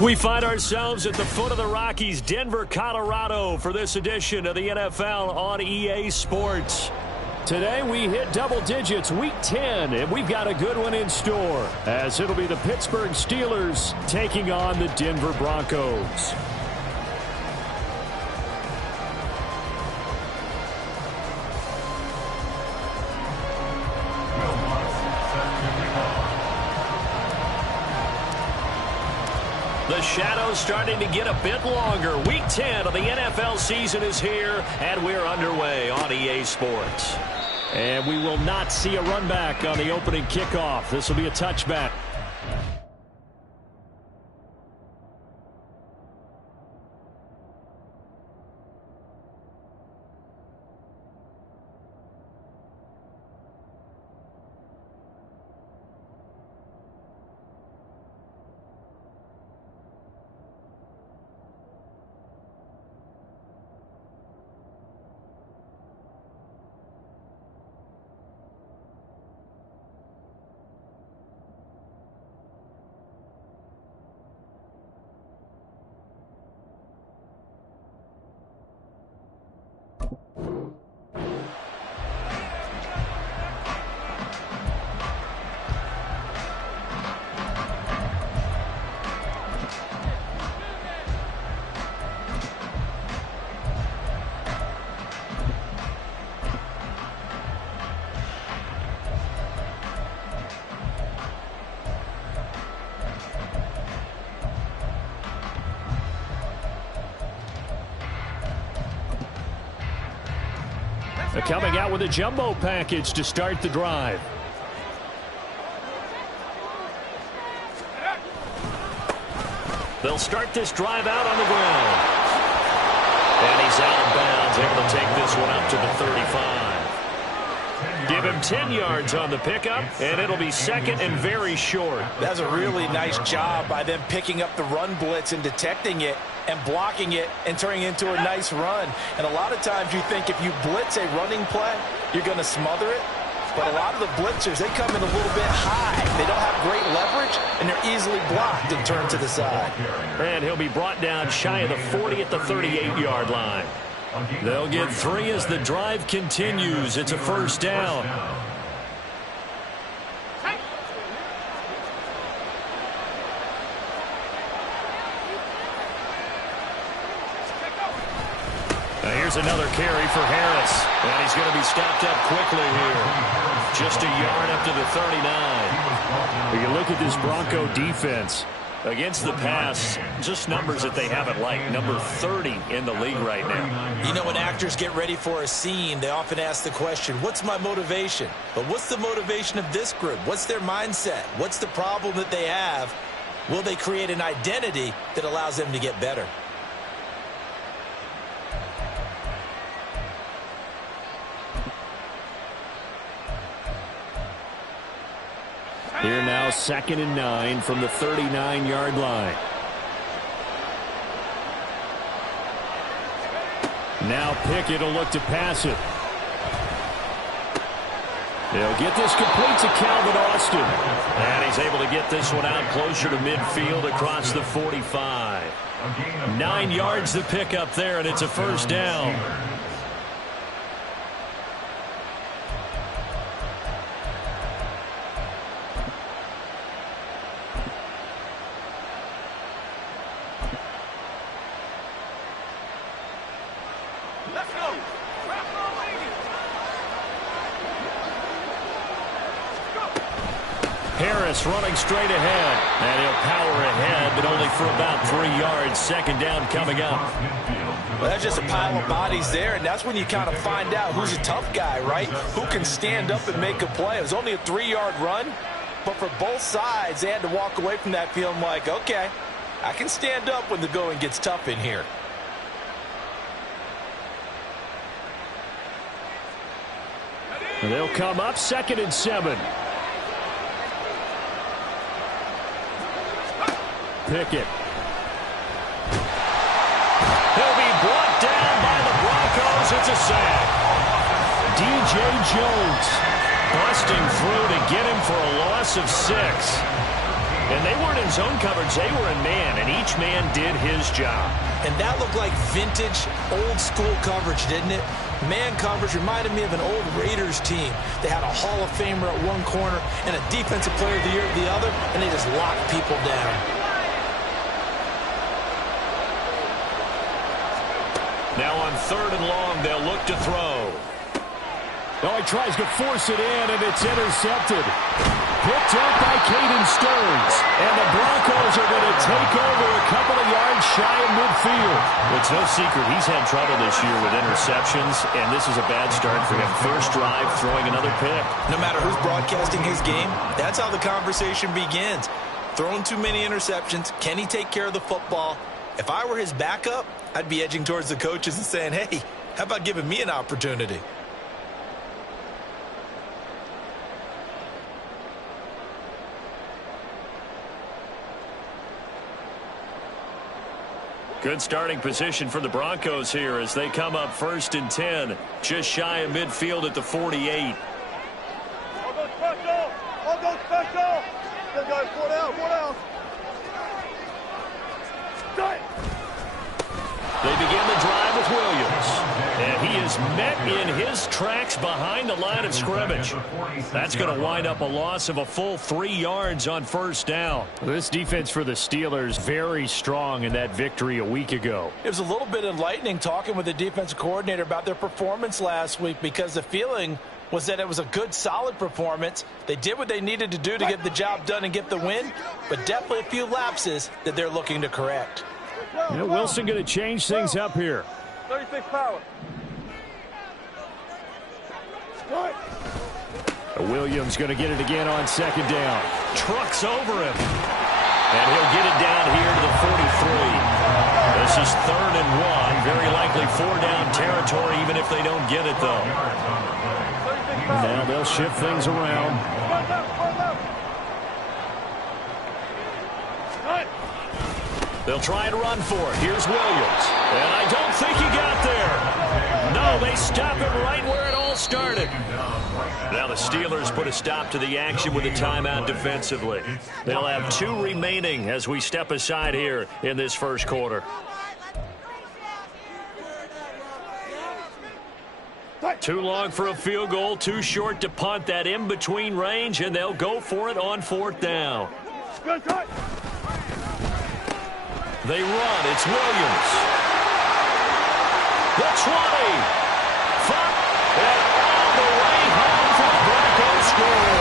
We find ourselves at the foot of the Rockies, Denver, Colorado, for this edition of the NFL on EA Sports. Today we hit double digits, week 10, and we've got a good one in store, as it'll be the Pittsburgh Steelers taking on the Denver Broncos. The shadow's starting to get a bit longer. Week 10 of the NFL season is here, and we're underway on EA Sports. And we will not see a run back on the opening kickoff. This will be a touchback. They're coming out with a jumbo package to start the drive. They'll start this drive out on the ground. And he's out of bounds, able to take this one up to the 35. Give him 10 yards on the pickup, and it'll be second and very short. That's a really nice job by them picking up the run blitz and detecting it and blocking it and turning it into a nice run. And a lot of times you think if you blitz a running play, you're going to smother it. But a lot of the blitzers, they come in a little bit high. They don't have great leverage, and they're easily blocked and turned to the side. And he'll be brought down shy of the 40 at the 38-yard line. They'll get 3 as the drive continues. It's a first down. Now here's another carry for Harris. And he's going to be stopped up quickly here. Just a yard up to the 39. When you look at this Bronco defense, against the pass, just numbers that they haven't liked. Number 30 in the league right now. You know, when actors get ready for a scene, they often ask the question, what's my motivation? But what's the motivation of this group? What's their mindset? What's the problem that they have? Will they create an identity that allows them to get better? Here now, 2nd and 9 from the 39-yard line. Now Pickett will look to pass it. They'll get this complete to Calvin Austin. And he's able to get this one out closer to midfield across the 45. 9 yards to pick up there, and it's a first down. Harris running straight ahead, and he'll power ahead, but only for about 3 yards. Second down coming up. Well, that's just a pile of bodies there, and that's when you kind of find out who's a tough guy, right? Who can stand up and make a play. It was only a 3-yard run, but for both sides, they had to walk away from that feeling like, okay, I can stand up when the going gets tough in here. And they'll come up 2nd and 7. Pickett. He'll be brought down by the Broncos. It's a sack. DJ Jones busting through to get him for a loss of 6. And they weren't in zone coverage. They were in man, and each man did his job. And that looked like vintage, old-school coverage, didn't it? Man coverage reminded me of an old Raiders team. They had a Hall of Famer at one corner and a Defensive Player of the Year at the other, and they just locked people down. Now on 3rd and long, they'll look to throw. Oh, he tries to force it in, and it's intercepted. Picked up by Caden Stearns. And the Broncos are going to take over a couple of yards shy of midfield. It's no secret he's had trouble this year with interceptions, and this is a bad start for him. First drive, throwing another pick. No matter who's broadcasting his game, that's how the conversation begins. Throwing too many interceptions, can he take care of the football? If I were his backup, I'd be edging towards the coaches and saying, hey, how about giving me an opportunity? Good starting position for the Broncos here as they come up 1st and 10, just shy of midfield at the 48. All go special! All go special! Good guys, 4 down, 4 down. They begin the drive with Williams. And he is met in his tracks behind the line of scrimmage. That's going to wind up a loss of a full 3 yards on 1st down. This defense for the Steelers very strong in that victory a week ago. It was a little bit enlightening talking with the defensive coordinator about their performance last week because the feeling was that it was a good, solid performance. They did what they needed to do to get the job done and get the win, but definitely a few lapses that they're looking to correct. Yeah, Wilson going to change things up here. 36 power. Williams going to get it again on 2nd down. Trucks over him. And he'll get it down here to the 43. This is 3rd and 1. Very likely 4-down territory, even if they don't get it, though. Now they'll shift things around. They'll try and run for it. Here's Williams. And I don't think he got there. No, they stop him right where it all started. Now the Steelers put a stop to the action with a timeout defensively. They'll have 2 remaining as we step aside here in this 1st quarter. Too long for a field goal, too short to punt. That in-between range, and they'll go for it on 4th down. They run. It's Williams. The 20. And all the way home for the Broncos score.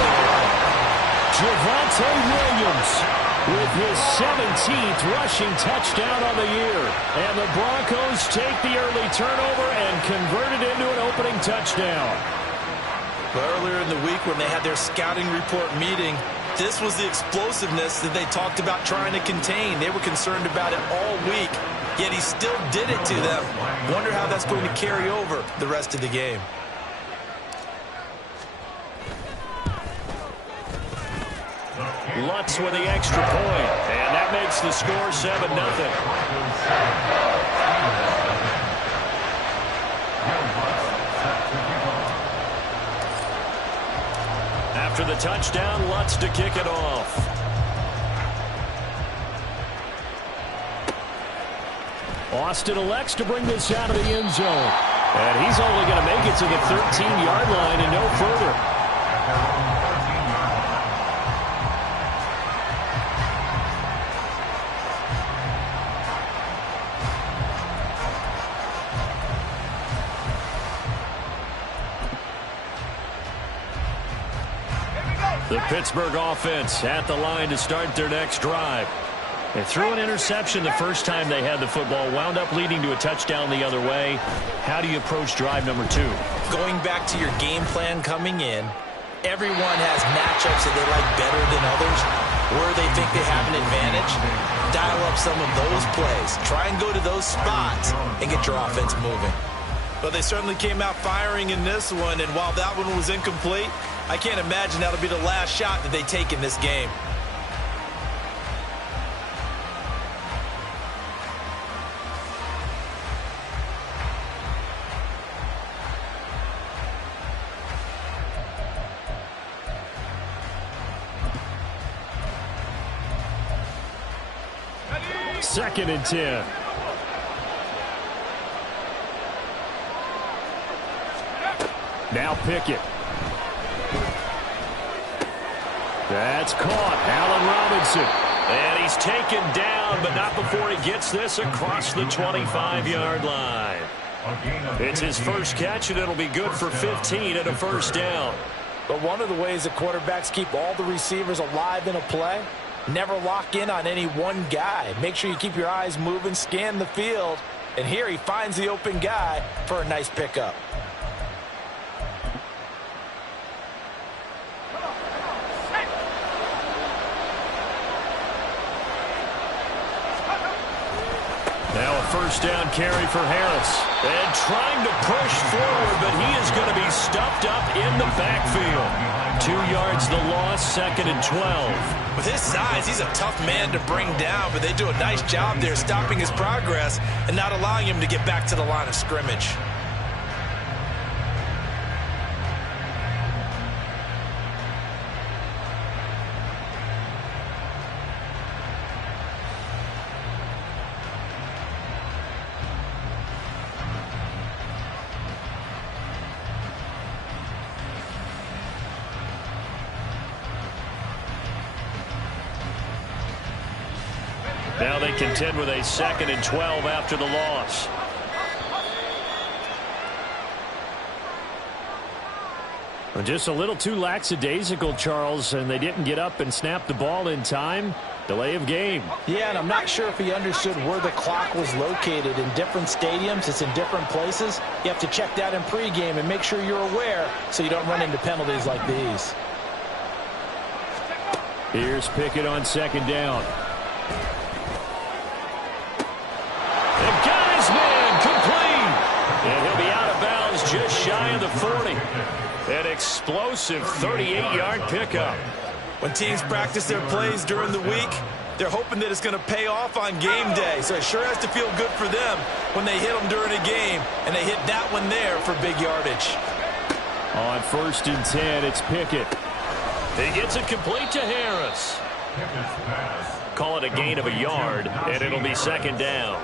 Javonte Williams with his 17th rushing touchdown on the year. And the Broncos take the early turnover and convert it into an opening touchdown. But earlier in the week when they had their scouting report meeting, this was the explosiveness that they talked about trying to contain. They were concerned about it all week, yet he still did it to them. Wonder how that's going to carry over the rest of the game. Lutz with the extra point, and that makes the score 7-0. After the touchdown, Lutz to kick it off. Austin elects to bring this out of the end zone. And he's only going to make it to the 13-yard line and no further. The Pittsburgh offense at the line to start their next drive. They threw an interception the first time they had the football, wound up leading to a touchdown the other way. How do you approach drive number 2? Going back to your game plan coming in, everyone has matchups that they like better than others, where they think they have an advantage. Dial up some of those plays. Try and go to those spots and get your offense moving. But they certainly came out firing in this one, and while that one was incomplete, I can't imagine that'll be the last shot that they take in this game. 2nd and 10. Now Pickett. That's caught. Allen Robinson. And he's taken down, but not before he gets this across the 25-yard line. It's his first catch, and it'll be good for 15 and a first down. But one of the ways that quarterbacks keep all the receivers alive in a play, never lock in on any one guy. Make sure you keep your eyes moving, scan the field. And here he finds the open guy for a nice pickup. Now a first down carry for Harris. And trying to push forward, but he is going to be stuffed up in the backfield. 2 yards the loss, 2nd and 12. With his size, he's a tough man to bring down, but they do a nice job there stopping his progress and not allowing him to get back to the line of scrimmage. Now they contend with a 2nd and 12 after the loss. Just a little too lackadaisical, Charles, and they didn't get up and snap the ball in time. Delay of game. Yeah, and I'm not sure if he understood where the clock was located. In different stadiums, it's in different places. You have to check that in pregame and make sure you're aware so you don't run into penalties like these. Here's Pickett on 2nd down. And got his man complete. And he'll be out of bounds just shy of the 40. An explosive 38-yard pickup. When teams practice their plays during the week, they're hoping that it's going to pay off on game day. So it sure has to feel good for them when they hit them during a game. And they hit that one there for big yardage. On 1st and 10, it's Pickett. He gets it complete to Harris. Call it a gain of a yard, and it'll be 2nd down.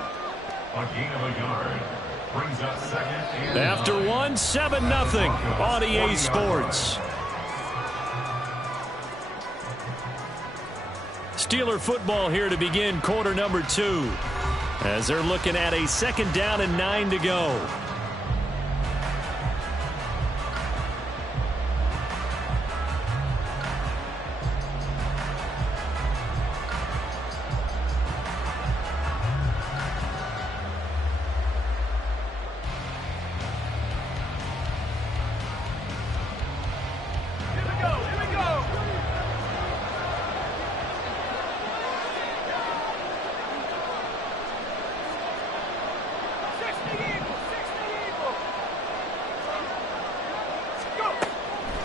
A gain of a yard brings up 2nd and After 1, 7-0 on EA Sports. Steeler football here to begin quarter number 2. As they're looking at a 2nd down and 9 to go.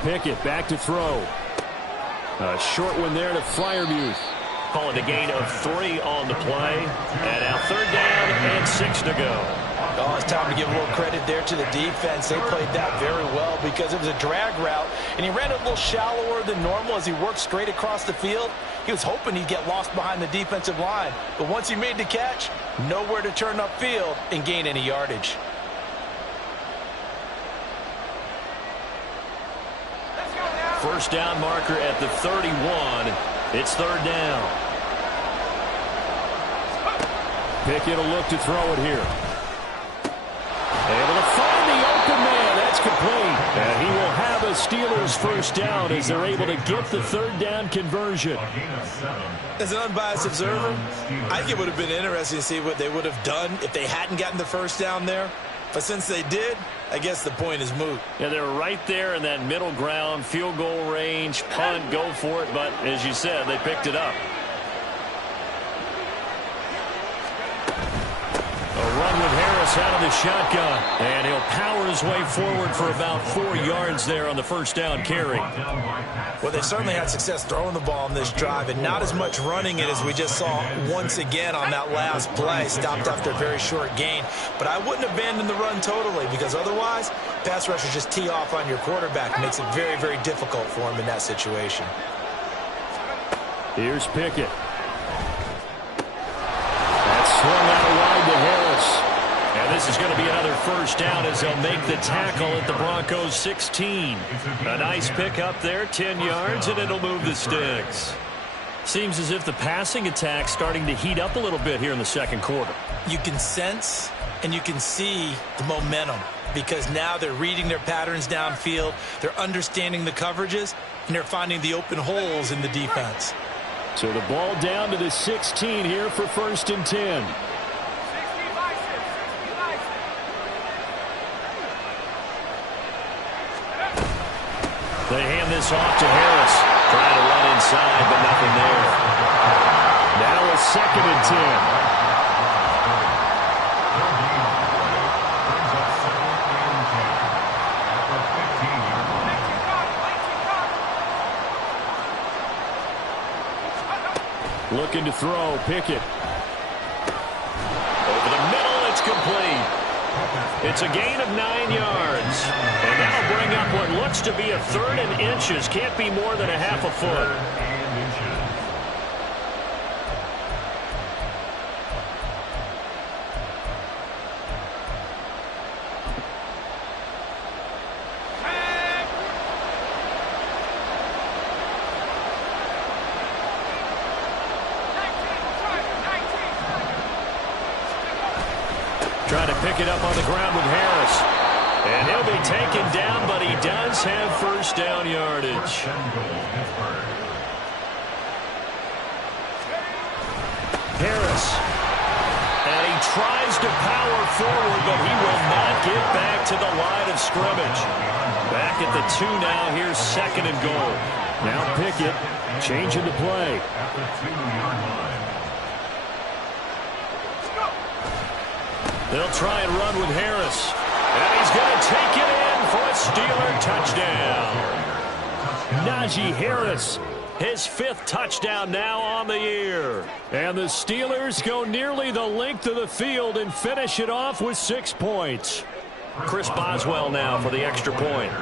Pickett back to throw. A short one there to Freiermuth. Call it a gain of 3 on the play. And now 3rd down and 6 to go. Oh, it's time to give a little credit there to the defense. They played that very well because it was a drag route, and he ran it a little shallower than normal as he worked straight across the field. He was hoping he'd get lost behind the defensive line. But once he made the catch, nowhere to turn upfield and gain any yardage. First down marker at the 31. It's 3rd down. Pickett will look to throw it here. Able to find the open man. That's complete. And he will have a Steelers first down as they're able to get the 3rd down conversion. As an unbiased observer, I think it would have been interesting to see what they would have done if they hadn't gotten the first down there. But since they did, I guess the point is moot. Yeah, they're right there in that middle ground, field goal range, punt, go for it. But as you said, they picked it up. A run with Harris out of the shotgun. And he'll power his way forward for about 4 yards there on the first down carry. Well, they certainly had success throwing the ball on this drive and not as much running it as we just saw once again on that last play. Stopped after a very short gain. But I wouldn't abandon the run totally because otherwise, pass rushers just tee off on your quarterback. Makes it very, very difficult for him in that situation. Here's Pickett. is going to be another first down as they'll make the tackle at the Broncos 16. A nice pick up there, 10 yards, and it'll move the sticks. Seems as if the passing attack's starting to heat up a little bit here in the second quarter. You can sense and you can see the momentum because now they're reading their patterns downfield, they're understanding the coverages, and they're finding the open holes in the defense. So the ball down to the 16 here for 1st and 10. They hand this off to Harris. Trying to run inside, but nothing there. Now a 2nd and 10. Looking to throw, Pickett. Over the middle, it's complete. It's a gain of 9 yards. And that'll bring up what looks to be a 3rd and inches. Can't be more than a half a foot. Trying to pick it up on the ground with Harris. And he'll be taken down, but he does have first down yardage. Harris. And he tries to power forward, but he will not get back to the line of scrimmage. Back at the 2 now. Here's 2nd and goal. Now Pickett changing the play. They'll try and run with Harris. And he's going to take it in for a Steeler touchdown. Najee Harris, his 5th touchdown now on the year. And the Steelers go nearly the length of the field and finish it off with 6 points. Chris Boswell now for the extra point.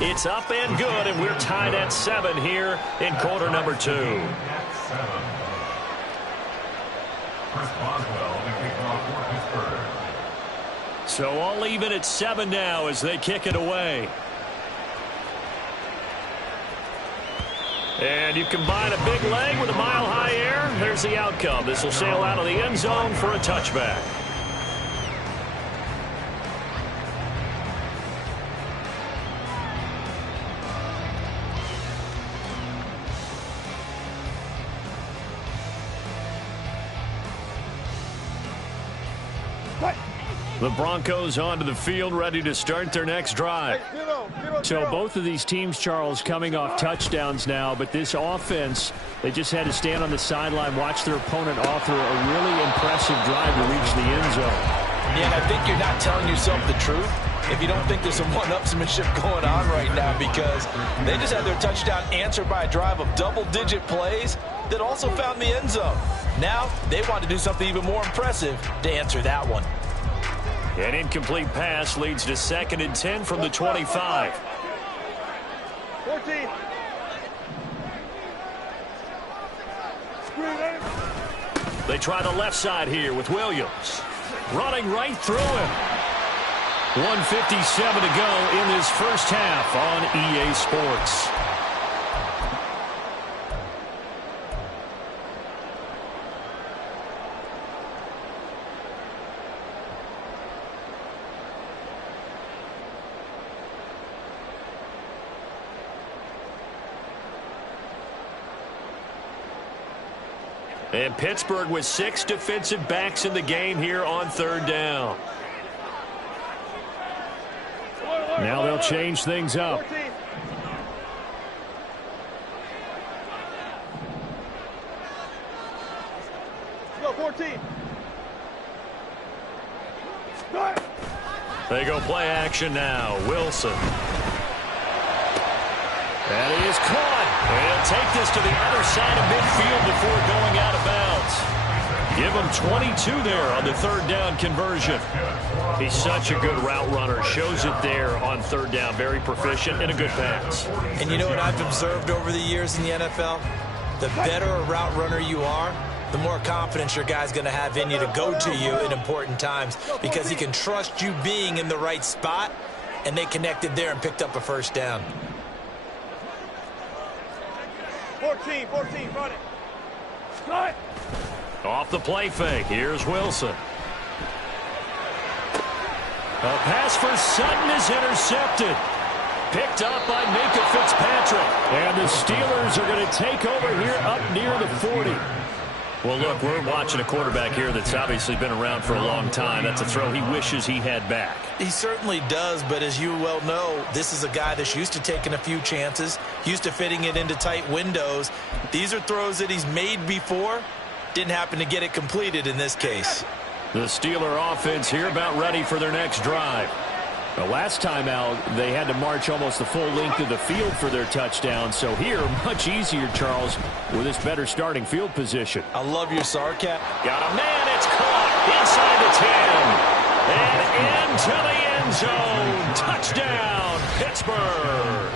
It's up and good, and we're tied at 7 here in quarter number 2. So all even at 7 now as they kick it away. And you combine a big leg with a mile-high air, there's the outcome. This will sail out of the end zone for a touchback. The Broncos onto the field, ready to start their next drive. So both of these teams, Charles, coming off touchdowns now, but this offense, they just had to stand on the sideline, watch their opponent author a really impressive drive to reach the end zone. Yeah, and I think you're not telling yourself the truth if you don't think there's some one-upsmanship going on right now, because they just had their touchdown answered by a drive of double-digit plays that also found the end zone. Now they want to do something even more impressive to answer that one. An incomplete pass leads to 2nd and 10 from the 25. 14. They try the left side here with Williams. Running right through him. 1:57 to go in this first half on EA Sports. And Pittsburgh with 6 defensive backs in the game here on 3rd down. Now they'll change things up. 14. Go 14. They go play action now. Wilson. That is caught. And he'll take this to the other side of midfield before going out of bounds. Give him 22 there on the 3rd down conversion. He's such a good route runner. Shows it there on 3rd down. Very proficient and a good pass. And you know what I've observed over the years in the NFL? The better a route runner you are, the more confidence your guy's going to have in you to go to you in important times because he can trust you being in the right spot, and they connected there and picked up a first down. 14, run it. Cut. Off the play fake, here's Wilson. A pass for Sutton is intercepted. Picked up by Minka Fitzpatrick. And the Steelers are going to take over here up near the 40. Well, look, we're watching a quarterback here that's obviously been around for a long time. That's a throw he wishes he had back. He certainly does, but as you well know, this is a guy that's used to taking a few chances, used to fitting it into tight windows. These are throws that he's made before. Didn't happen to get it completed in this case. The Steeler offense here about ready for their next drive. The last time out, they had to march almost the full length of the field for their touchdown. So here, much easier, Charles, with this better starting field position. I love your sarcasm. Got a man, it's caught inside the 10. And into the end zone. Touchdown, Pittsburgh.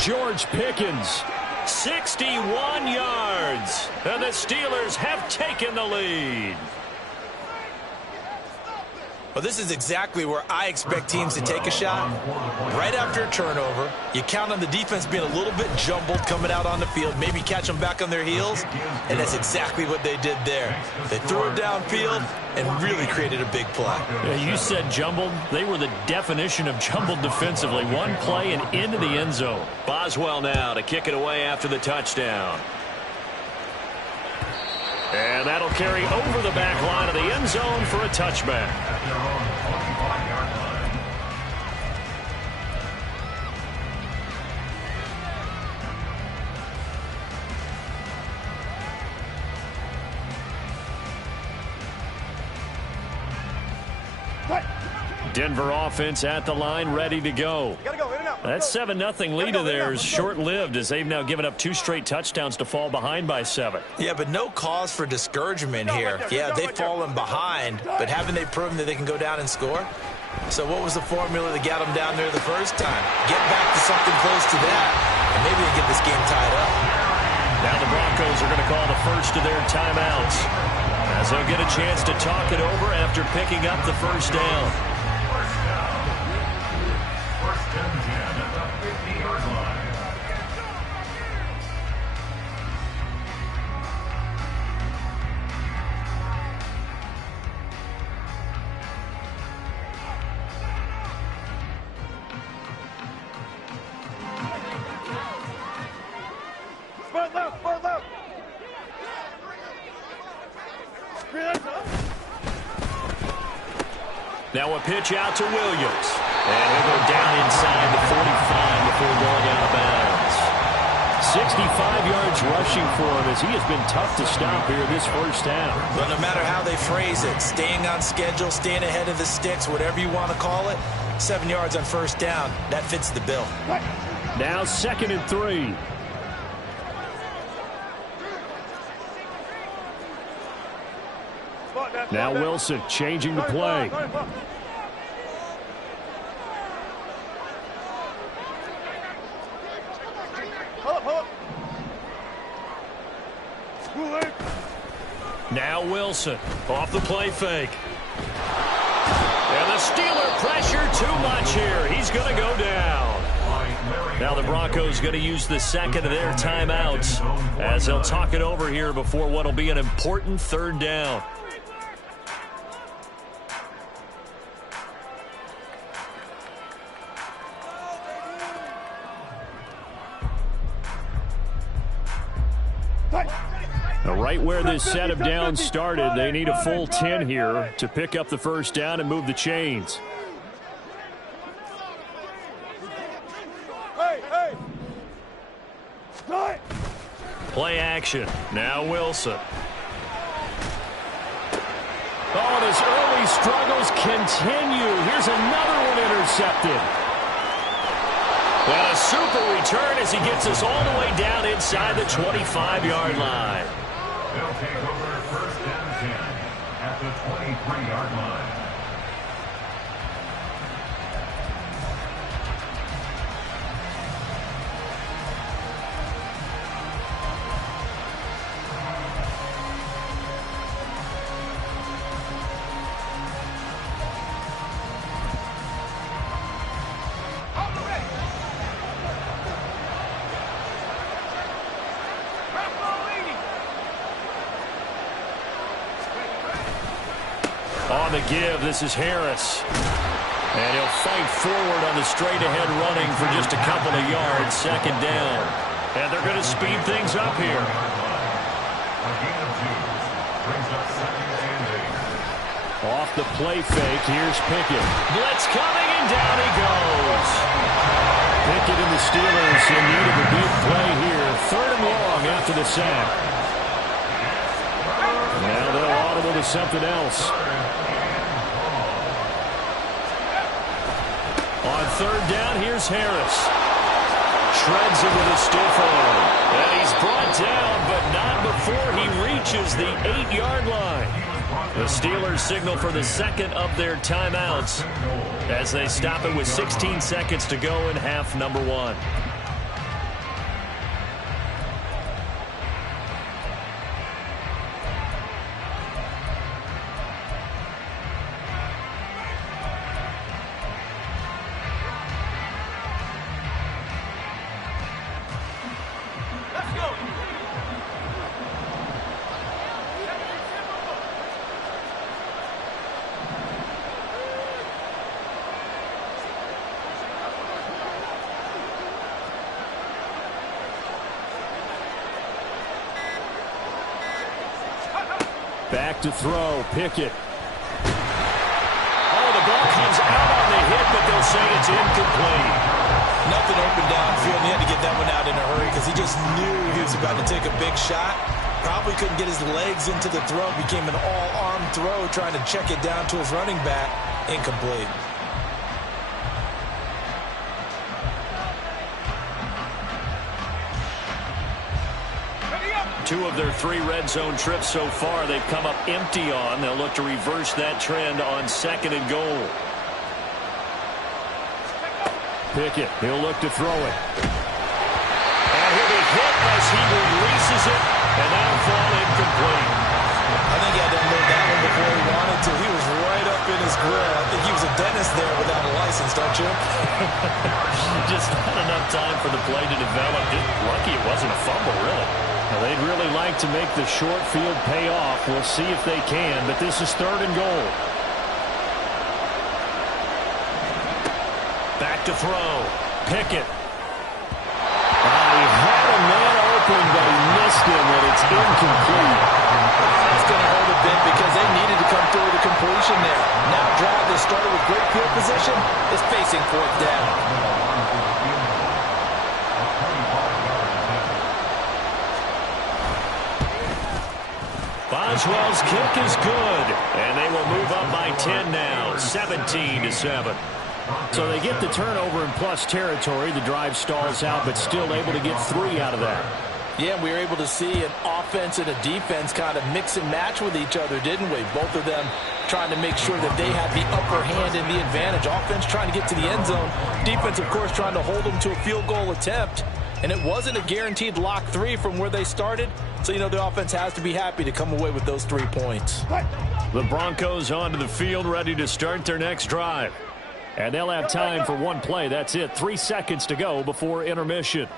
George Pickens, 61 yards. And the Steelers have taken the lead. Well, this is exactly where I expect teams to take a shot. Right after a turnover, you count on the defense being a little bit jumbled coming out on the field, maybe catch them back on their heels, and that's exactly what they did there. They threw it downfield and really created a big play. Yeah, you said jumbled. They were the definition of jumbled defensively. One play and into the end zone. Boswell now to kick it away after the touchdown. And that'll carry over the back line of the end zone for a touchback. Denver offense at the line, ready to go. That 7-0 lead of theirs short-lived as they've now given up 2 straight touchdowns to fall behind by 7. Yeah, but no cause for discouragement here. Yeah, they've fallen behind, but haven't they proven that they can go down and score? So what was the formula that got them down there the first time? Get back to something close to that, and maybe they get this game tied up. Now the Broncos are going to call the first of their timeouts as they'll get a chance to talk it over after picking up the first down. Now a pitch out to Williams. And he'll go down inside the 45 before going out of bounds. 65 yards rushing for him as he has been tough to stop here this first half. But no matter how they phrase it, staying on schedule, staying ahead of the sticks, whatever you want to call it, 7 yards on first down, that fits the bill. Now 2nd and 3. Now Wilson changing the play. Now Wilson off the play fake. And the Steeler pressure too much here. He's going to go down. Now the Broncos going to use the second of their timeouts as they'll talk it over here before what will be an important 3rd down. Right where this set of downs started, they need a full 10 here to pick up the first down and move the chains. Play action. Now Wilson. Oh, his early struggles continue. Here's another one intercepted. Well, a super return as he gets us all the way down inside the 25-yard line. They'll take over 1st and 10 at the 23-yard line. to give. This is Harris. And he'll fight forward on the straight-ahead running for just a couple of yards. Second down. And they're going to speed things up here. Off the play fake, here's Pickett. Blitz coming, and down he goes. Pickett and the Steelers in need of a big play here. 3rd and long after the sack. Now they'll audible to something else. On 3rd down, here's Harris. Shreds it with a stiff arm. And he's brought down, but not before he reaches the 8-yard line. The Steelers signal for the second of their timeouts as they stop it with 16 seconds to go in half number 1. Back to throw, Pickett. Oh, the ball comes out on the hit, but they'll say it's incomplete. Nothing open downfield. He had to get that one out in a hurry because he just knew he was about to take a big shot. Probably couldn't get his legs into the throw. Became an all-arm throw, trying to check it down to his running back. Incomplete. Two of their 3 red zone trips so far they've come up empty on. They'll look to reverse that trend on 2nd and goal. Pickett, he'll look to throw it. And he'll be hit as he releases it, and that'll fall incomplete. I think he had to unload that one before he wanted to. He was right up in his grill. I think he was a dentist there without a license, don't you? Just not enough time for the play to develop. Just lucky it wasn't a fumble, really. Now, they'd really like to make the short field pay off. We'll see if they can, but this is 3rd and goal. Back to throw. Pickett. He had a man open, but he missed him, and it's incomplete. That's going to hurt a bit because they needed to come through the completion there. Now drive that started with great field position is facing 4th down. Boswell's kick is good, and they will move up by 10 now, 17-7. So they get the turnover in plus territory. The drive stalls out, but still able to get 3 out of that. Yeah, we were able to see an offense and a defense kind of mix and match with each other, didn't we? Both of them trying to make sure that they had the upper hand and the advantage. Offense trying to get to the end zone. Defense, of course, trying to hold them to a field goal attempt. And it wasn't a guaranteed lock 3 from where they started. So, you know, the offense has to be happy to come away with those 3 points. The Broncos onto the field, ready to start their next drive. And they'll have time for 1 play. That's it. 3 seconds to go before intermission.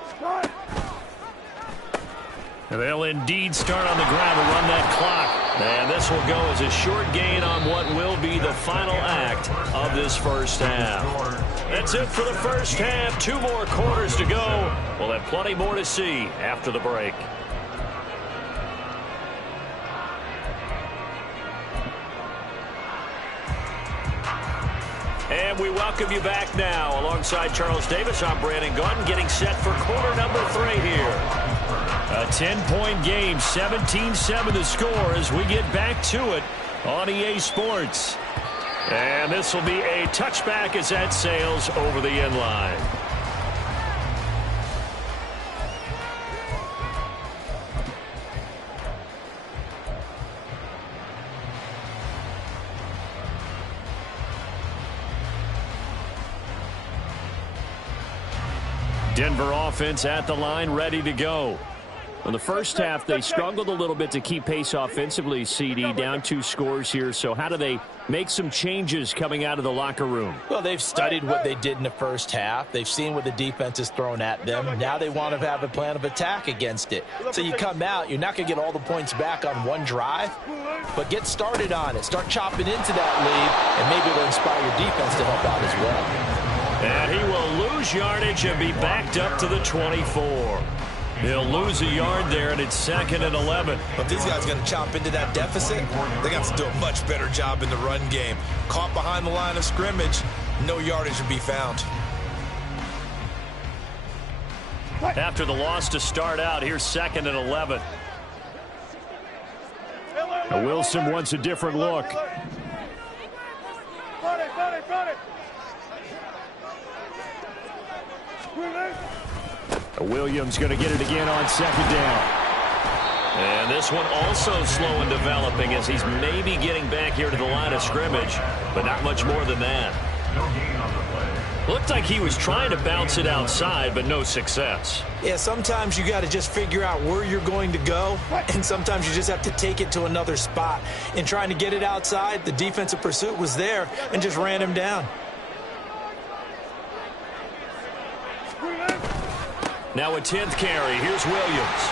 And they'll indeed start on the ground to run that clock. And this will go as a short gain on what will be the final act of this first half. That's it for the first half. 2 more quarters to go. We'll have plenty more to see after the break. And we welcome you back now. Alongside Charles Davis, I'm Brandon Gaudin, getting set for quarter number 3 here. A 10-point game, 17-7 the score as we get back to it on EA Sports. And this will be a touchback as that sails over the end line. Denver offense at the line, ready to go. In the first half, they struggled a little bit to keep pace offensively, CD, down 2 scores here. So how do they make some changes coming out of the locker room? Well, they've studied what they did in the first half. They've seen what the defense has thrown at them. Now they want to have a plan of attack against it. So you come out, you're not going to get all the points back on one drive, but get started on it. Start chopping into that lead, and maybe it'll inspire your defense to help out as well. And he will lose yardage and be backed up to the 24. He'll lose a yard there, and it's 2nd and 11. But these guys are going to chop into that deficit. They got to do a much better job in the run game. Caught behind the line of scrimmage, no yardage to be found. After the loss to start out, here's 2nd and 11. Now Wilson wants a different look. Williams going to get it again on 2nd down. And this one also slow in developing as he's maybe getting back here to the line of scrimmage, but not much more than that. Looked like he was trying to bounce it outside, but no success. Yeah, sometimes you got to just figure out where you're going to go, and sometimes you just have to take it to another spot. In trying to get it outside, the defensive pursuit was there and just ran him down. Now a 10th carry. Here's Williams.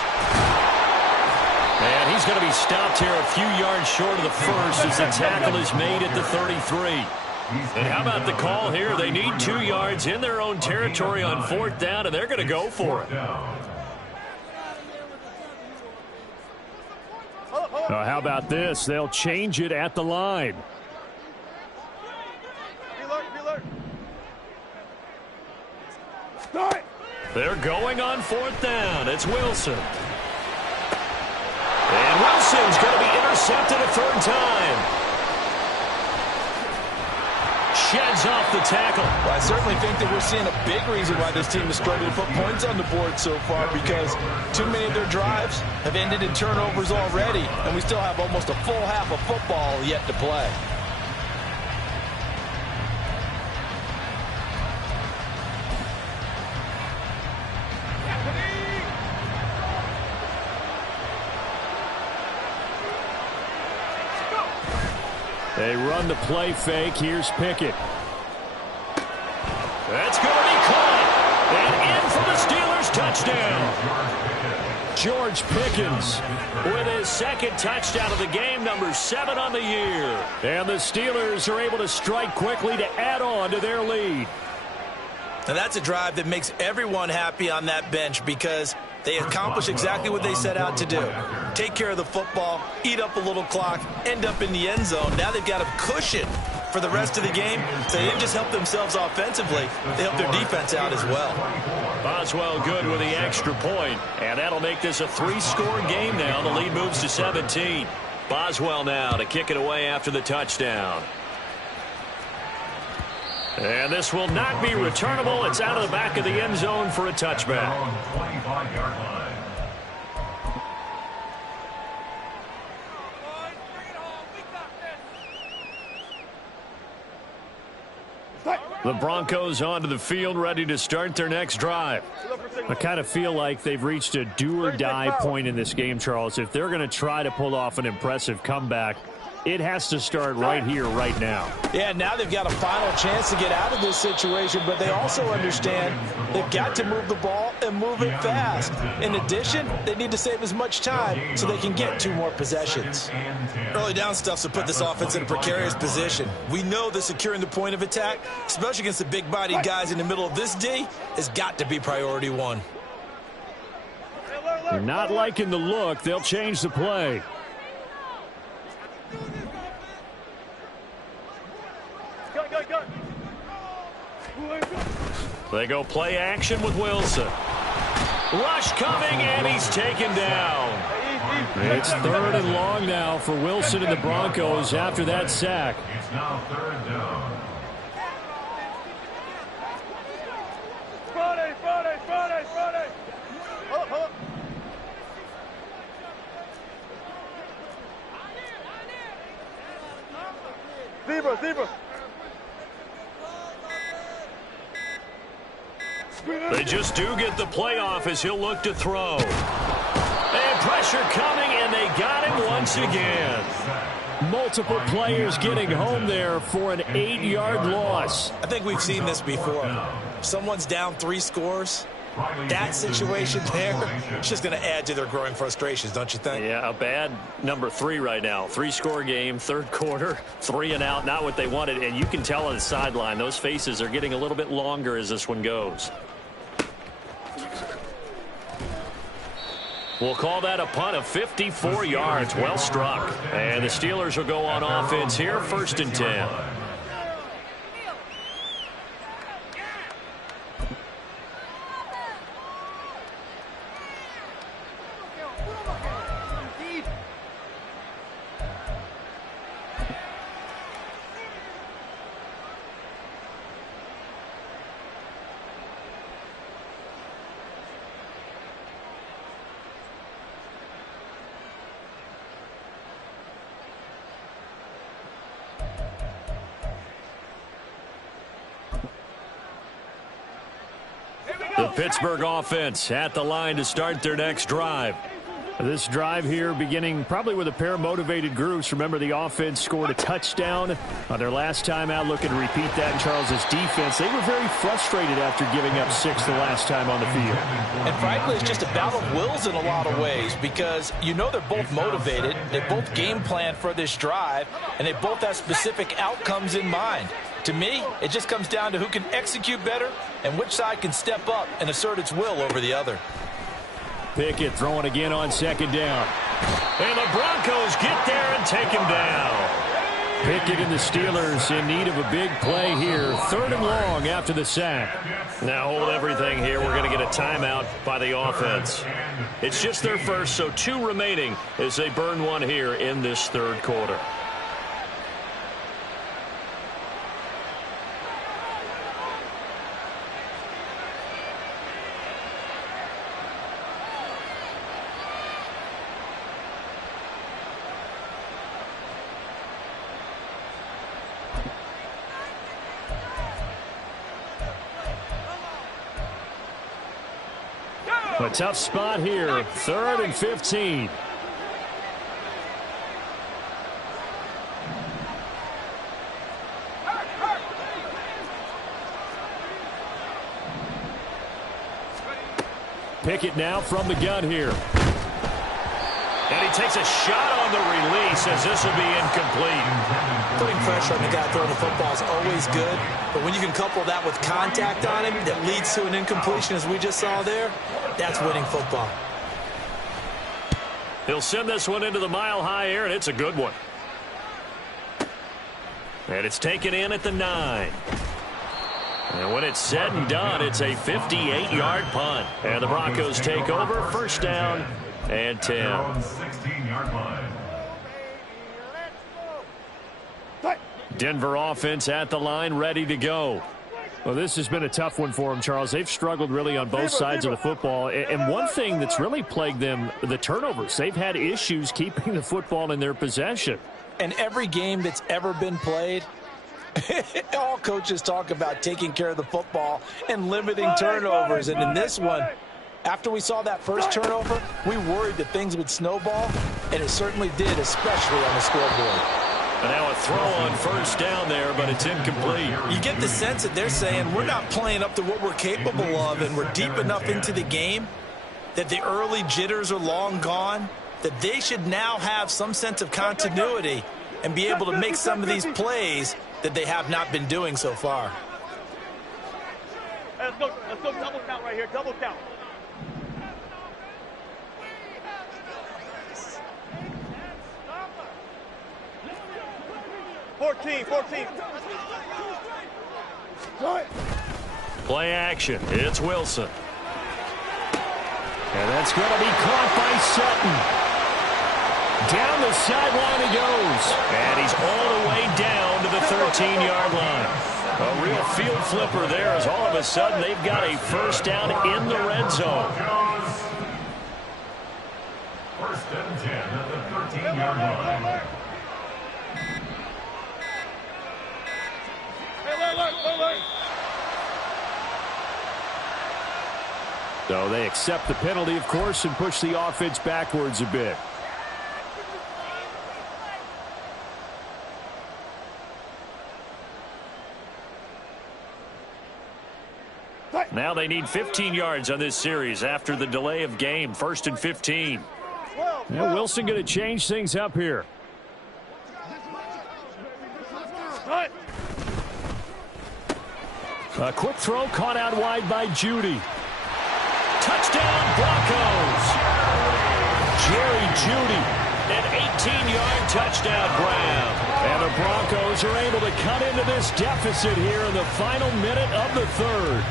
And he's going to be stopped here a few yards short of the first as the tackle is made at the 33. And how about the call here? They need 2 yards in their own territory on 4th down, and they're going to go for it. How about this? They'll change it at the line. They're going on 4th down. It's Wilson. And Wilson's going to be intercepted a 3rd time. Sheds off the tackle. Well, I certainly think that we're seeing a big reason why this team is struggling to put points on the board so far, because too many of their drives have ended in turnovers already, and we still have almost a full half of football yet to play. They run the play fake. Here's Pickett. That's going to be caught. And in for the Steelers touchdown. George Pickens with his 2nd touchdown of the game, number 7 on the year. And the Steelers are able to strike quickly to add on to their lead. And that's a drive that makes everyone happy on that bench because they accomplish exactly what they set out to do. Take care of the football, eat up a little clock, end up in the end zone. Now they've got a cushion for the rest of the game. So they didn't just help themselves offensively, they helped their defense out as well. Boswell good with the extra point, and that'll make this a 3-score game now. The lead moves to 17. Boswell now to kick it away after the touchdown. And this will not be returnable. It's out of the back of the end zone for a touchback. 25-yard line. The Broncos onto the field, ready to start their next drive. I kind of feel like they've reached a do-or-die point in this game, Charles. If they're going to try to pull off an impressive comeback, it has to start right here, right now. Yeah, now they've got a final chance to get out of this situation, but they also understand they've got to move the ball and move it fast. In addition, they need to save as much time so they can get 2 more possessions. Early down stuff's to put this offense in a precarious position. We know that securing the point of attack, especially against the big-bodied guys in the middle of this D, has got to be priority 1. They're not liking the look. They'll change the play. They go play action with Wilson. Rush coming, and he's taken down. It's 3rd and long now for Wilson and the Broncos after that sack. It's now 3rd down. Friday. Zebra. They just do get the playoff as he'll look to throw. pressure coming, and they got him once again. Multiple players getting home there for an 8-yard loss. I think we've seen this before. Someone's down 3 scores. That situation there, it's just going to add to their growing frustrations, don't you think? Yeah, a bad number 3 right now. 3-score game, third quarter, 3 and out, not what they wanted. And you can tell on the sideline, those faces are getting a little bit longer as this one goes. We'll call that a punt of 54 yards. Well struck. And the Steelers will go on offense here, 1st and 10. The Pittsburgh offense at the line to start their next drive. This drive here beginning probably with a pair of motivated groups. Remember, the offense scored a touchdown on their last time out. Looking to repeat that in Charles's defense. They were very frustrated after giving up 6 the last time on the field. And frankly, it's just a battle of wills in a lot of ways because you know they're both motivated. They both game plan for this drive, and they both have specific outcomes in mind. To me, it just comes down to who can execute better and which side can step up and assert its will over the other. Pickett throwing again on 2nd down. And the Broncos get there and take him down. Pickett and the Steelers in need of a big play here. 3rd and long after the sack. Now hold everything here. We're going to get a timeout by the offense. It's just their first, so 2 remaining as they burn one here in this 3rd quarter. A tough spot here. 3rd and 15. Pickett now from the gun here. And he takes a shot on the release as this will be incomplete. Putting pressure on the guy throwing the football is always good, but when you can couple that with contact on him that leads to an incompletion as we just saw there, that's winning football. He'll send this one into the mile-high air, and it's a good one. And it's taken in at the 9. And when it's said and done, it's a 58-yard punt. And the Broncos take over, 1st down and 10. 16-yard line. Denver offense at the line, ready to go. Well, this has been a tough one for them, Charles. They've struggled really on both sides of the football. And one thing that's really plagued them, the turnovers. They've had issues keeping the football in their possession. And every game that's ever been played, all coaches talk about taking care of the football and limiting turnovers. And in this one, after we saw that first turnover, we worried that things would snowball, and it certainly did, especially on the scoreboard. And now a throw on 1st down there, but it's incomplete. You get the sense that they're saying we're not playing up to what we're capable of, and we're deep enough into the game that the early jitters are long gone, that they should now have some sense of continuity and be able to make some of these plays that they have not been doing so far. Hey, let's go double count right here, double count. Fourteen. Play action. It's Wilson. And that's going to be caught by Sutton. Down the sideline he goes. And he's all the way down to the 13-yard line. A real field flipper there as all of a sudden they've got a 1st down in the red zone. 1st and 10 at the 13-yard line. Hey, look. So they accept the penalty, of course, and push the offense backwards a bit. Now they need 15 yards on this series after the delay of game. 1st and 15. Now Wilson going to change things up here. A quick throw caught out wide by Judy. Touchdown Broncos. Jerry Judy, an 18-yard touchdown grab. And the Broncos are able to cut into this deficit here in the final minute of the 3rd.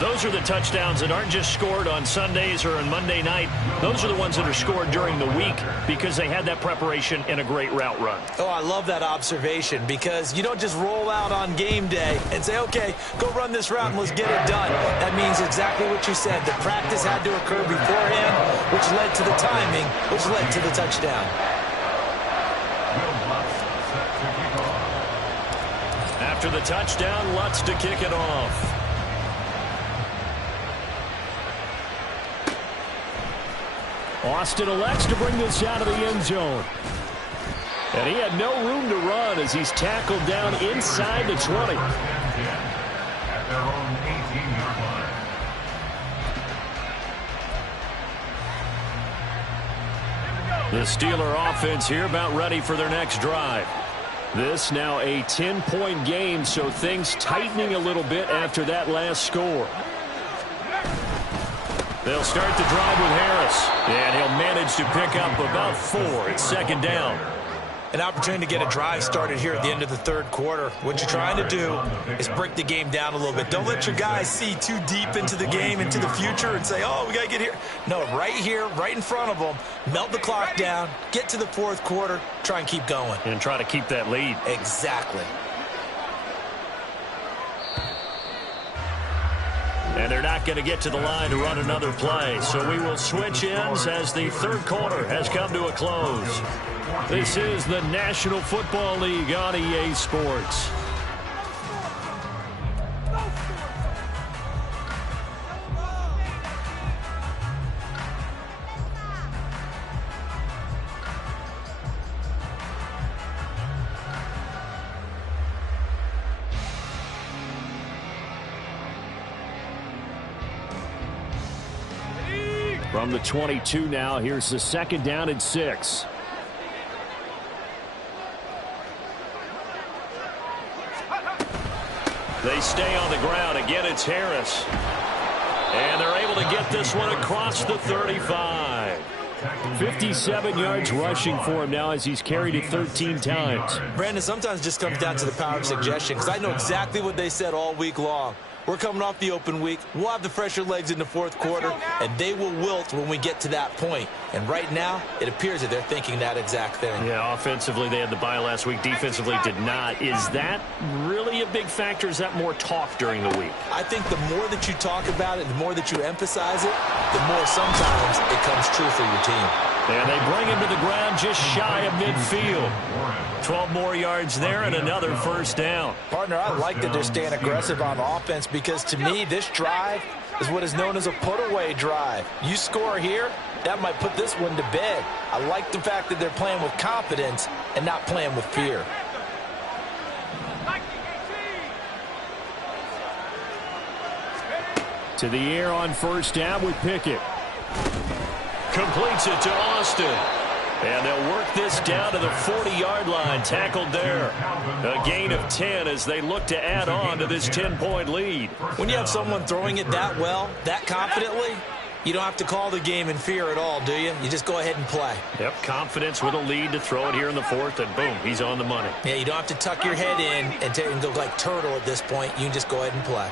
Those are the touchdowns that aren't just scored on Sundays or on Monday night. Those are the ones that are scored during the week because they had that preparation and a great route run. Oh, I love that observation because you don't just roll out on game day and say, okay, go run this route and let's get it done. That means exactly what you said. The practice had to occur beforehand, which led to the timing, which led to the touchdown. After the touchdown, Lutz to kick it off. Austin elects to bring this out of the end zone. And he had no room to run as he's tackled down inside the 20. At their own 18-yard line. The Steeler offense here about ready for their next drive. This now a 10-point game, so things tightening a little bit after that last score. They'll start the drive with Harris, and he'll manage to pick up about 4. It's 2nd down. An opportunity to get a drive started here at the end of the 3rd quarter. What you're trying to do is break the game down a little bit. Don't let your guys see too deep into the game, into the future, and say, oh, we got to get here. No, right here, right in front of them, melt the clock down, get to the 4th quarter, try and keep going. And try to keep that lead. Exactly. And they're not going to get to the line to run another play. So we will switch ends as the 3rd quarter has come to a close. This is the National Football League on EA Sports. From the 22 now, here's the 2nd down and 6. They stay on the ground. Again, it's Harris. And they're able to get this one across the 35. 57 yards rushing for him now as he's carried it 13 times. Brandon, sometimes it just comes down to the power of suggestion because I know exactly what they said all week long. We're coming off the open week. We'll have the fresher legs in the 4th quarter, and they will wilt when we get to that point. And right now, it appears that they're thinking that exact thing. Yeah, offensively, they had the bye last week. Defensively, did not. Is that really a big factor? Is that more talk during the week? I think the more that you talk about it, the more that you emphasize it, the more sometimes it comes true for your team. And they bring him to the ground just shy of midfield. 12 more yards there and another 1st down. Partner, I like that they're staying aggressive on offense because to me, this drive is what is known as a put-away drive. You score here, that might put this one to bed. I like the fact that they're playing with confidence and not playing with fear. To the air on 1st down with Pickett. Completes it to Austin. And they'll work this down to the 40-yard line. Tackled there. A gain of 10 as they look to add on to this 10-point lead. When you have someone throwing it that well, that confidently, you don't have to call the game in fear at all, do you? You just go ahead and play. Yep, confidence with a lead to throw it here in the 4th, and boom, he's on the money. Yeah, you don't have to tuck your head in and go like turtle at this point. You can just go ahead and play.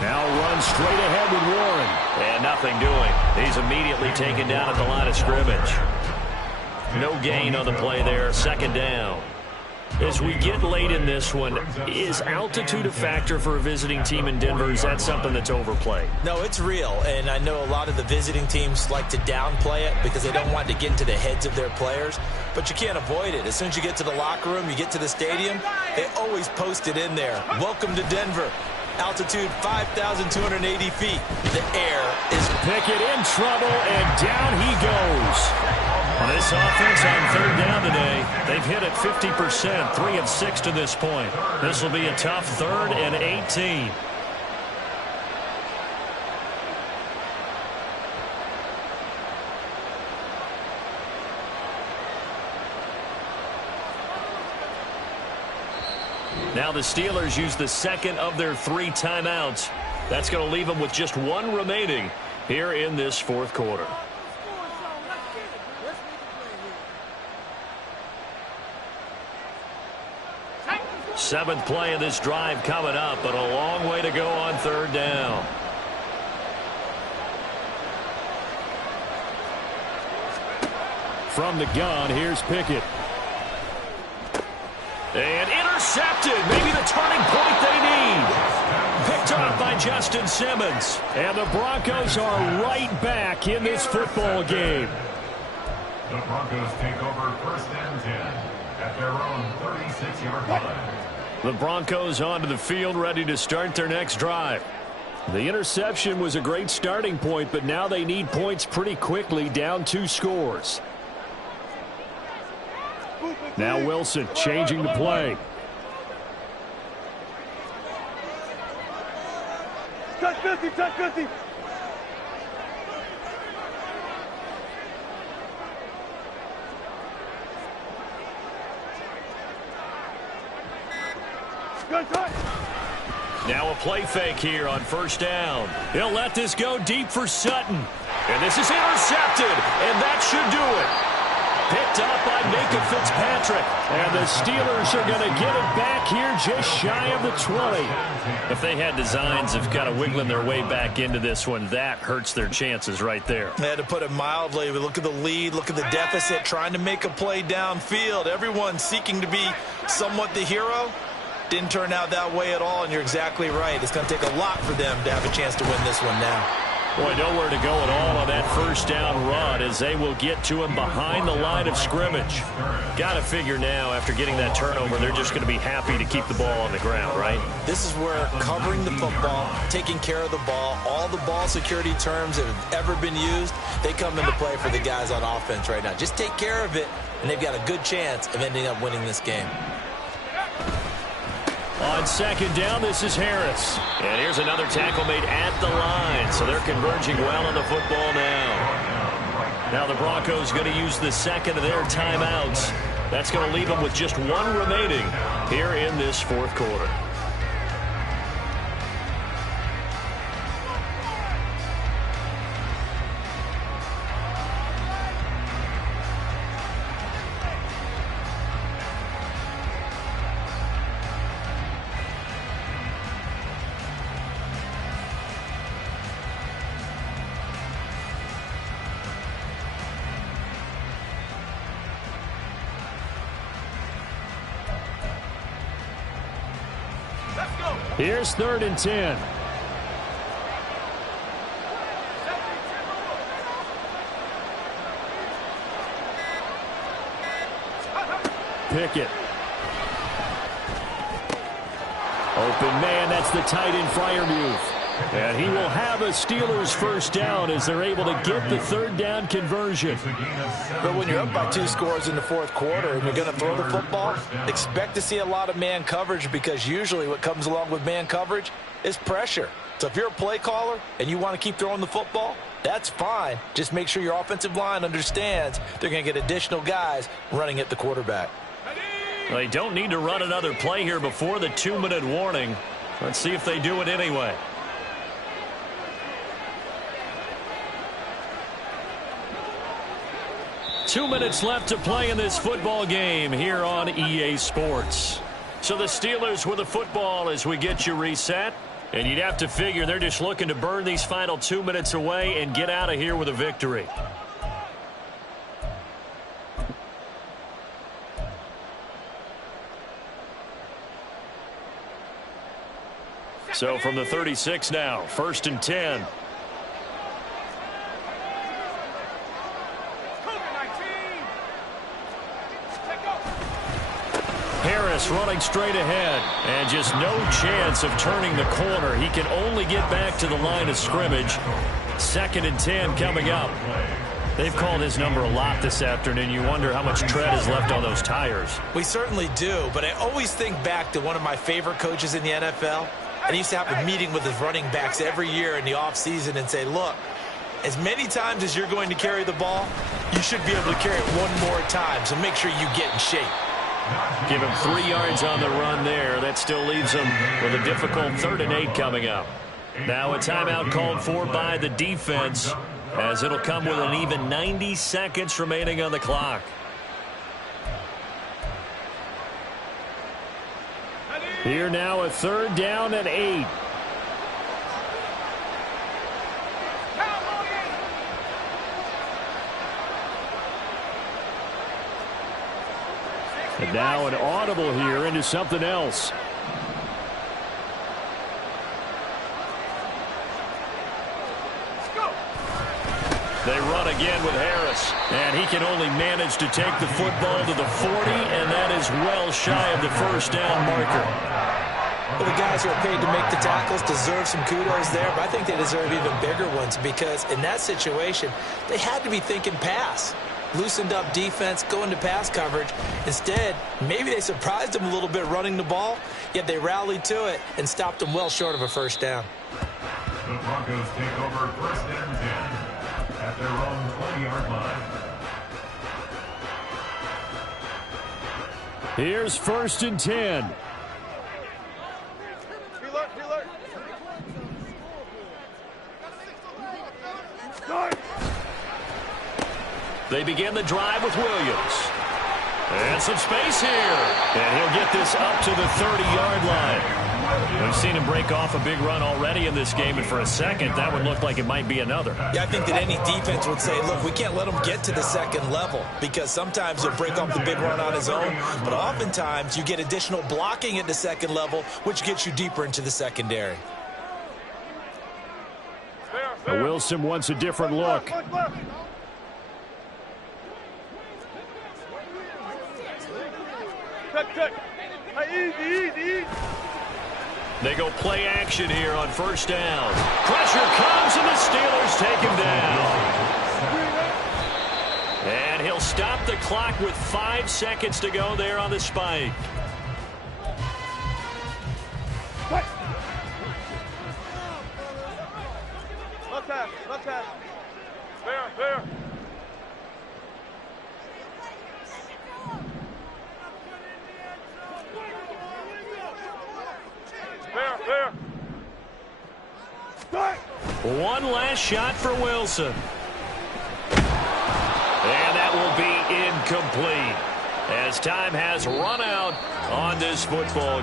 Now runs straight ahead with Warren. And nothing doing. He's immediately taken down at the line of scrimmage. No gain on the play there. 2nd down. As we get late in this one, is altitude a factor for a visiting team in Denver? Is that something that's overplayed? No, it's real. And I know a lot of the visiting teams like to downplay it because they don't want to get into the heads of their players. But you can't avoid it. As soon as you get to the locker room, you get to the stadium, they always post it in there. Welcome to Denver. altitude 5,280 feet. The air is... Pickett in trouble, and down he goes. Well, this offense on third down today, they've hit it 50%, 3 of 6 to this point. This will be a tough 3rd and 18. Now the Steelers use the second of their 3 timeouts. That's going to leave them with just 1 remaining here in this 4th quarter. Seventh play of this drive coming up, but a long way to go on third down. From the gun, here's Pickett. And intercepted. Maybe the turning point they need. Picked up by Justin Simmons. And the Broncos are right back in this football game. The Broncos take over 1st and 10 at their own 36-yard line. The Broncos onto the field, ready to start their next drive. The interception was a great starting point, but now they need points pretty quickly, down 2 scores. Now Wilson changing the play. Touch 50, touch 50. Good touch. Now a play fake here on 1st down. He'll let this go deep for Sutton. And this is intercepted, and that should do it. Picked up by Minka Fitzpatrick. And the Steelers are going to get it back here just shy of the 20. If they had designs of kind of wiggling their way back into this one, that hurts their chances right there. They had to put it mildly. We look at the lead, look at the deficit, trying to make a play downfield. Everyone seeking to be somewhat the hero. Didn't turn out that way at all, and you're exactly right. It's going to take a lot for them to have a chance to win this one now. Boy, nowhere to go at all on that 1st down run as they will get to him behind the line of scrimmage. Got to figure now, after getting that turnover, they're just going to be happy to keep the ball on the ground, right? This is where covering the football, taking care of the ball, all the ball security terms that have ever been used, they come into play for the guys on offense right now. Just take care of it, and they've got a good chance of ending up winning this game. On 2nd down, this is Harris. And here's another tackle made at the line. So they're converging well on the football now. Now the Broncos going to use the second of their timeouts. That's going to leave them with just 1 remaining here in this 4th quarter. Here's 3rd and 10. Pickett. Open man, that's the tight end Freiermuth. And he will have a Steelers 1st down as they're able to get the 3rd down conversion. But when you're up by 2 scores in the 4th quarter and you're going to throw the football, expect to see a lot of man coverage, because usually what comes along with man coverage is pressure. So if you're a play caller and you want to keep throwing the football, that's fine. Just make sure your offensive line understands they're going to get additional guys running at the quarterback. They don't need to run another play here before the 2-minute warning. Let's see if they do it anyway. Two minutes left to play in this football game here on EA Sports. So the Steelers with the football as we get you reset. And you'd have to figure they're just looking to burn these final 2 minutes away and get out of here with a victory. So from the 36 now, 1st and 10. Harris running straight ahead. And just no chance of turning the corner. He can only get back to the line of scrimmage. 2nd and 10 coming up. They've called his number a lot this afternoon. You wonder how much tread is left on those tires. We certainly do, but I always think back to one of my favorite coaches in the NFL. And he used to have a meeting with his running backs every year in the offseason and say, look, as many times as you're going to carry the ball, you should be able to carry it one more time, so make sure you get in shape. Give him 3 yards on the run there. That still leaves him with a difficult 3rd and 8 coming up. Now a timeout called for by the defense, as it'll come with an even 90 seconds remaining on the clock. Here now a 3rd down and 8. And now an audible here into something else. They run again with Harris, and he can only manage to take the football to the 40, and that is well shy of the 1st down marker. Well, the guys who are paid to make the tackles deserve some kudos there, but I think they deserve even bigger ones because in that situation, they had to be thinking pass. Loosened up defense, going to pass coverage. Instead, maybe they surprised them a little bit running the ball, yet they rallied to it and stopped them well short of a 1st down. The Broncos take over 1st and 10 at their own 20-yard line. Here's 1st and 10. They begin the drive with Williams. And some space here. And he'll get this up to the 30-yard line. We've seen him break off a big run already in this game, and for a second, that would look like it might be another. Yeah, I think that any defense would say, look, we can't let him get to the 2nd level because sometimes he'll break off the big run on his own, but oftentimes you get additional blocking at the 2nd level, which gets you deeper into the secondary. Wilson wants a different look. They go play action here on 1st down. Pressure comes, and the Steelers take him down. And he'll stop the clock with 5 seconds to go there on the spike. Left half. There. One last shot for Wilson. And that will be incomplete as time has run out on this football game.